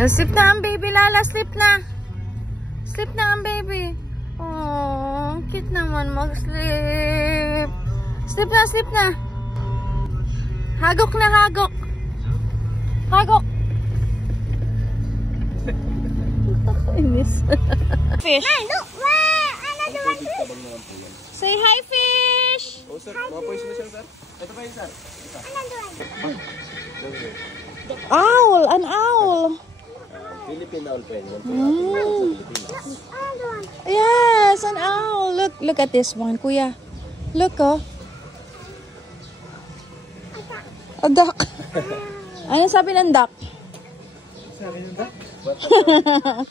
Sleep na ang baby, Lala. Sleep na. Sleep na ang baby. Oh, cute naman mag-sleep. Sleep na, sleep na. Hagok na, hagok. Hagok. Inis. Fish. Hey, look! Wow! Another one, fish! Say hi, fish! Oh, sir. Mapoy sila, sir. Ito pa yun, sir. Another one. Owl! An owl! Philippine owl pa yun. Another one. Yes! An owl! Look at this one, kuya. Look, oh. A duck. Ano sabi ng duck? Sabi ng duck?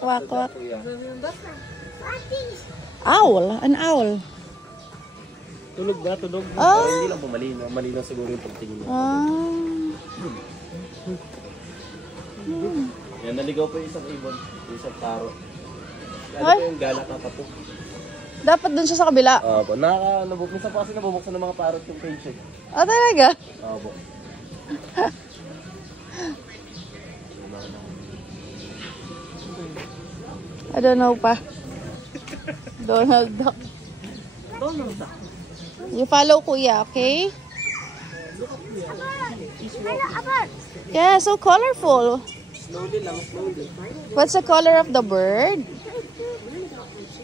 Kwak, kwak. What is? Owl! An owl. Tulog ba? Tulog? Oh. Hindi lang pumalino. Malino siguro yung pagtingin niya. Yan, naligaw po yung isang ibon. Yung isang taro. Ano po yung gala kakapo? Dapat dun siya sa kabila. Opo. Minsan po kasi nabubuksan ng mga parrot yung cage. Oh, talaga? Opo. I don't know pa. Donald Duck. Donald Duck. You follow kuya, okay? Yeah, so colorful. Slowly lang, slowly. What's the color of the bird?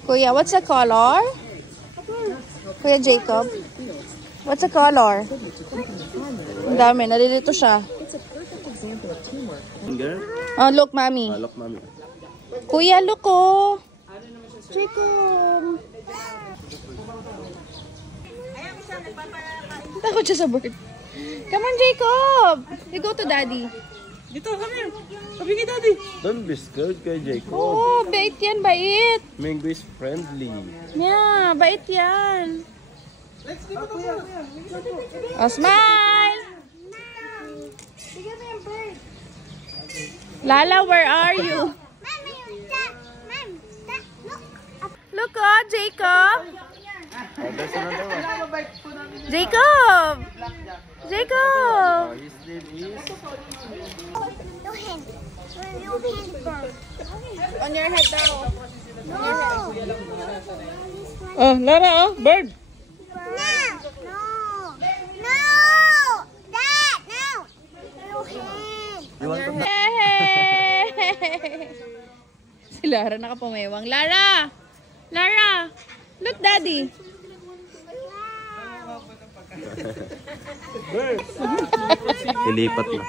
Kuya, what's the color? Kuya Jacob? What's the color? Ang dami, nalilito siya. Finger? Oh, look, mommy. Look, mami. Kuya, look, oh. Jacob. Takot siya sa bird. Come on, Jacob. You go to daddy. Dito, come here. Sabi kay daddy. Don't be scared kay Jacob. Oh, bait yan, bait. Mango is friendly. Yeah, bait yan. Let's give it a Oh, smile. Lala, where are you? Look, oh, Jacob. Oh, there's another one. Jacob. Jacob. Oh, his name is... No hand. Your hand burn. On your head daw. No. Oh, Lara, oh, bird. No. No. No. Dad, no. No hand. You want to... Hey! Si Lara nakapumewang. Lara! Lara! Look, daddy. Ilipat na.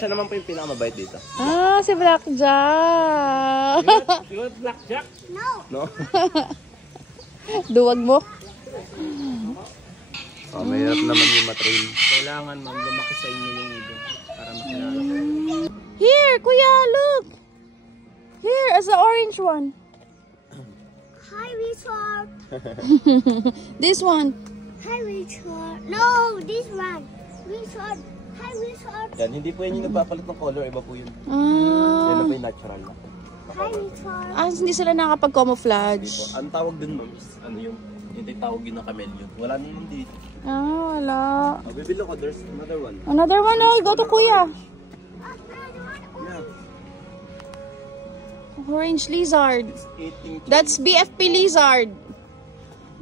Siya naman po yung pinakamabait dito. Ah, si Blackjack. You want Blackjack? No. No? Duwag mo. Oh, mahirap naman yung matrain. Kailangan ma'am lumaki sa inyo yung ibon para makilala. Here, kuya, look. Here, as the orange one. Hi, Richard. This one. Hi, Richard. No, this one. Richard. Hi, Richard. Yan, hindi po yun yung nagpapalit ng color. Iba po yun. Yan Ah, na po yung natural na. Hi, Richard. hindi sila nakapag-camouflage. Ang tawag dun ma'am is, ano yung, hindi tawag yun ng chameleon. Wala naman dito. Ah, wala. Oh, bibilo ko, there's another one. Another one, oh. Go to kuya. Yeah. Orange lizard. Eating. That's BFP lizard.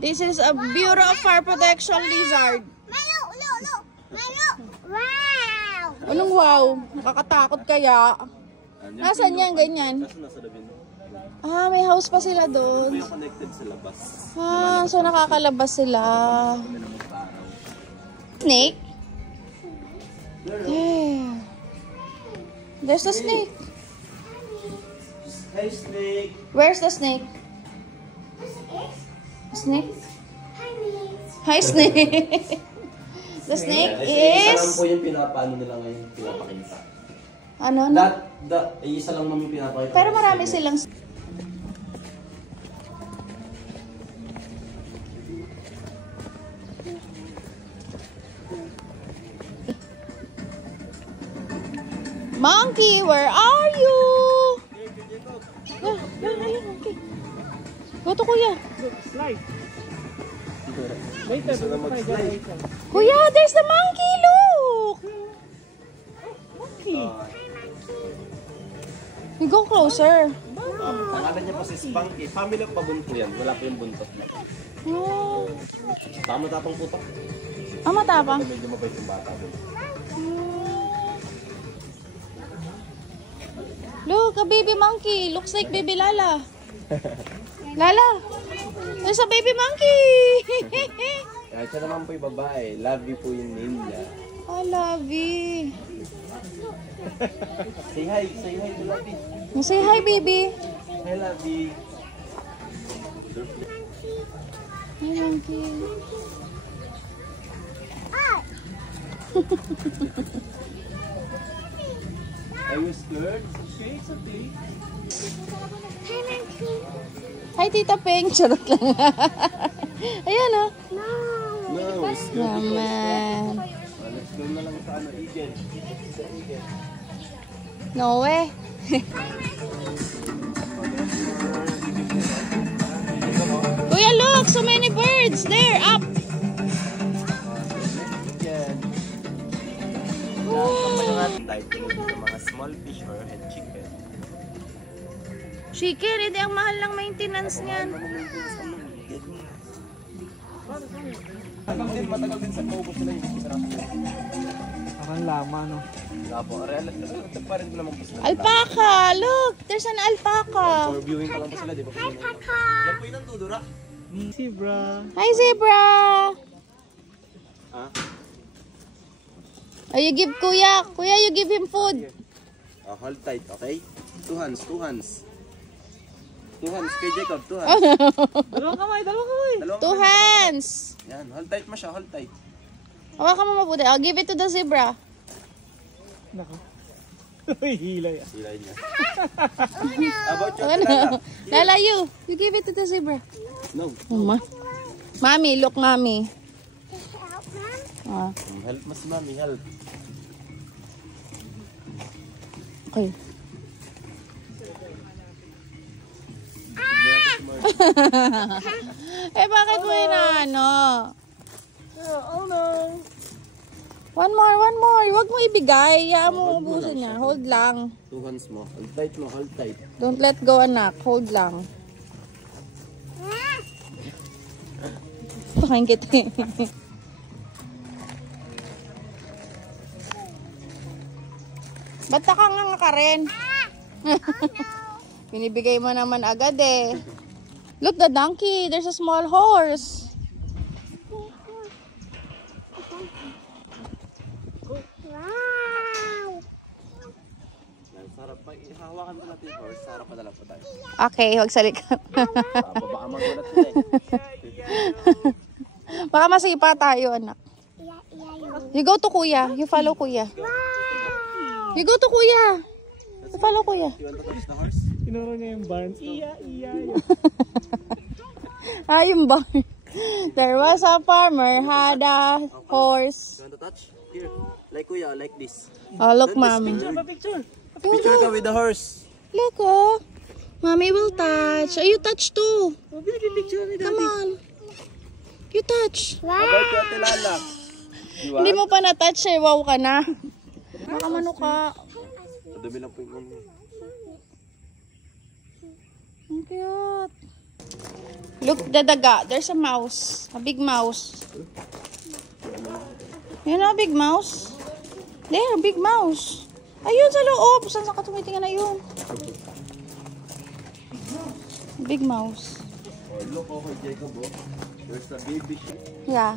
This is a Bureau of Fire Protection lizard. Mayo, no. Mayo. Wow. Anong wow? Nakakatakot kaya? Nasaan yan, ganyan? Kaso nasa labi no? Ah, may house pa sila doon. May connected sa labas. Ah, so nakakalabas sila. Snake? Yeah. There's the snake. Hey snake! Where's the snake? Snake? Hi, Miss. Hi, snake. The snake Isa lang is... po yung pinapano nila ngayon, pinapakita. Ano? Isa lang naman yung pinapakita. Pero marami silang... Monkey, where are you? Ayun, okay. Go to kuya. Slide. Later, Gusto na mag-slide. Kuya, there's the monkey, look! You go closer. Pangalan niya pa si Spunky. Family of pabunto yan. Wala pa yung buntot. Oh. Tama-tapang putok. Ah, matapang. Medyo mabait yung bata. Look, a baby monkey. Looks like baby Lala. Lala, there's a baby monkey. Kaya siya naman po yung babae. Lovey po yung name niya. I love you. Say hi to Lovey. Say hi, baby. Hi, Lovey. Hi, monkey. Are you scared? Okay, it's okay. Hi, Tita Peng. Charot lang. Ayan, oh. No, it's good. Naman. Let's go na lang sa ano, Eden. Sa Eden. No way. Kuya, look. So many birds. There, up. Eden. Wow. Type ng mga small fish or head chicken. Chicken, hindi ang mahal ng maintenance niyan. Matagal din sa maubos nila yung sarap. Parang lama, no? Wala po. Relative pa rin naman po sila. Alpaca, look. There's an alpaca. For viewing pa lang po sila, di ba? Yan po yung tutura. Zebra. Hi, zebra. Ha? Oh, you give Kuya. Kuya, you give him food. Hold tight, okay? Two hands. Two hands kay Jacob, two hands. Dalawang kamay. Dalawang Two hands. hands. Yan, hold tight mo siya, hold tight. Hawakan mo mabuti. I'll give it to the zebra. Nako. Hilay. Silay niya. About your Ano? Lala. Lala, you. You give it to the zebra. No. Mama. Mommy, look, mommy. Ah, Help mas mami, help. okay. Eh, bakit mo ano? Oh no. One more. Huwag mo ibigay. Hayaan mo ubusin niya. Hold lang. Two hands mo. Hold tight mo, hold tight. Don't let go, anak. Hold lang. Pakain kita. Ba't nakanganga ka rin? Binibigay mo naman agad eh. Look, the donkey. There's a small horse. Sarap pa. Ihahawakan mo natin yung horse. Sarap padala po tayo. Okay, huwag salikan. Baka magulat sila eh. Baka masipa tayo, anak. You go to Kuya. You follow Kuya. You go to Kuya. You follow Kuya. You want to touch the horse? Tinuro niya yung barns. Iya. Ah, yung barn. There was a farmer had a horse. You want to touch? Here. Like kuya, like this. Oh, look, mommy. Picture. Picture ka with the horse. Look, oh. Mommy will touch. Oh, you touch too. Picture ni Come on. You touch. About your Ate Lala. You Hindi want? mo pa na-touch eh. Wow ka na. Baka mano ka. Madumi lang po yung ano. Ang cute. Look, the daga. There's a mouse. A big mouse. You know, big mouse? There, big mouse. Ayun sa loob. Saan ka tumitingin na yun? Big mouse. Oh, look over Jacob, oh. There's a baby sheep. Yeah.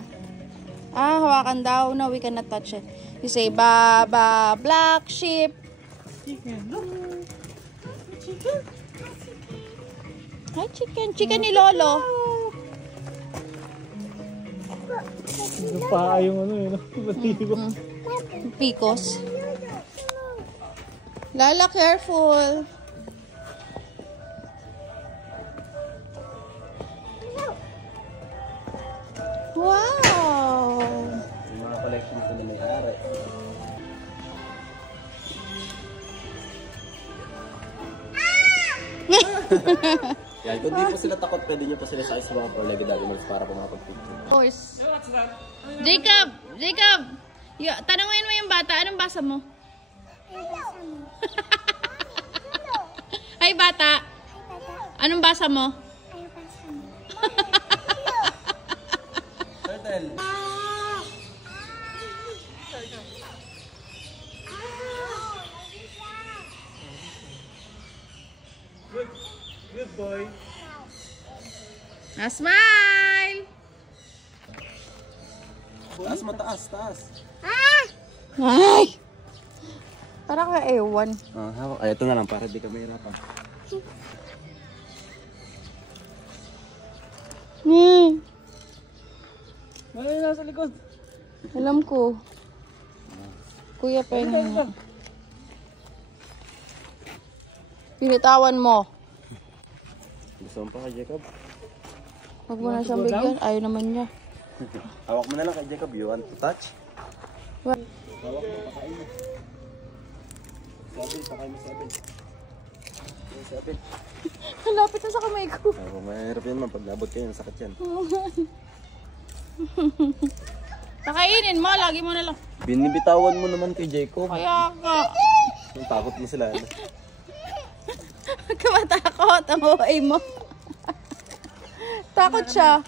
Ah, hawakan daw. No, we cannot touch it. You say, Baba, black sheep. Chicken. Look. Hi, chicken. Chicken ni Lolo. Yung paa yung ano yun. Batigo. Picos. Lala, careful. Wow. Yung mga collection ko na may-ari. Yan, kung di po sila takot, pwede nyo po sila sa mga Prolego Animals para po makapag-picture. Horse. Jacob! Jacob! Tanungin mo yung bata. Anong basa mo? Ay, bata. Anong basa mo? Turtle. Good boy. Smile! Taas mataas, taas. Ay! Para ka ewan. Hawak. Ay, ito na lang para di ka mahirapan. Ano yung nasa likod? Alam ko. Kuya, pengen. Pinitawan mo. Gusto mo pa kay Jacob? Huwag mo na siyang bigyan. Ayaw naman niya. Hawak mo na lang kay Jacob. You want to touch? What? Hawak mo, pakain mo. Sabi, pakain mo sabi. Sabi. Ang lapit na sa kamay ko. Mahirap yan man. Pag nabot kayo, sakit yan. Pakainin mo. Lagi mo na lang. Binibitawan mo naman kay Jacob. Kaya ka. Yung takot mo sila. Huwag ka matakot. Ang buhay mo. Takot siya.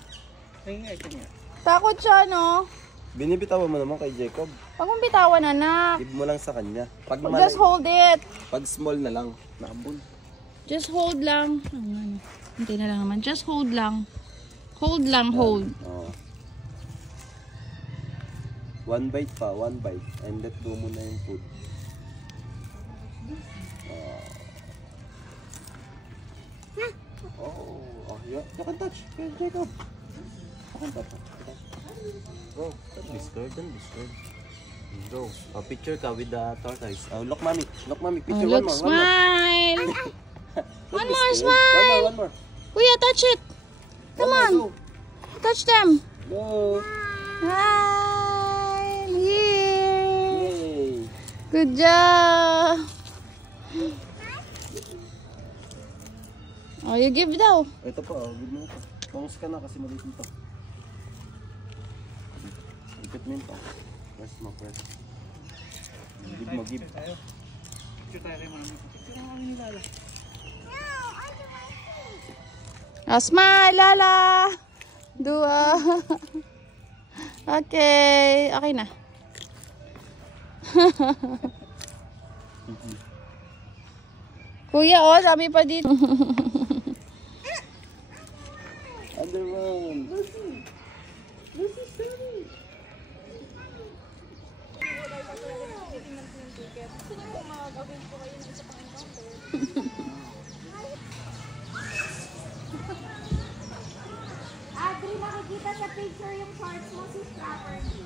Takot siya, no? Binibitawan mo naman kay Jacob. Huwag mong bitawan, anak. Give mo lang sa kanya. Pag Just hold it. Pag small na lang. Nakabun. Just hold lang. Hindi na lang naman. Just hold lang. Hold lang, hold. Oh. One bite pa, one bite. And let go muna yung food. Oh, yeah. You can touch. You can Jacob. You can touch. Go. Don't be scared. Don't be scared. Go. Picture ka with the tortoise. Look, mommy. Look, mommy. Picture Look, one more. smile. One One more, smile. One more. Kuya, touch it. Come on. Go. Touch them. Go. Smile. Here. Yay. Good job. Oh, you give daw. Ito pa, good mo ito. Pause ka na kasi maliit ito. Ikot mo ito. Press mo, press. Give mo, give. Picture tayo kayo muna. Picture ang kami nilala. Oh, smile, Lala. Dua. Okay. Okay na. Kuya, oh, sabi pa dito. Other one. Adri, nakikita sa picture yung parts mo si Property.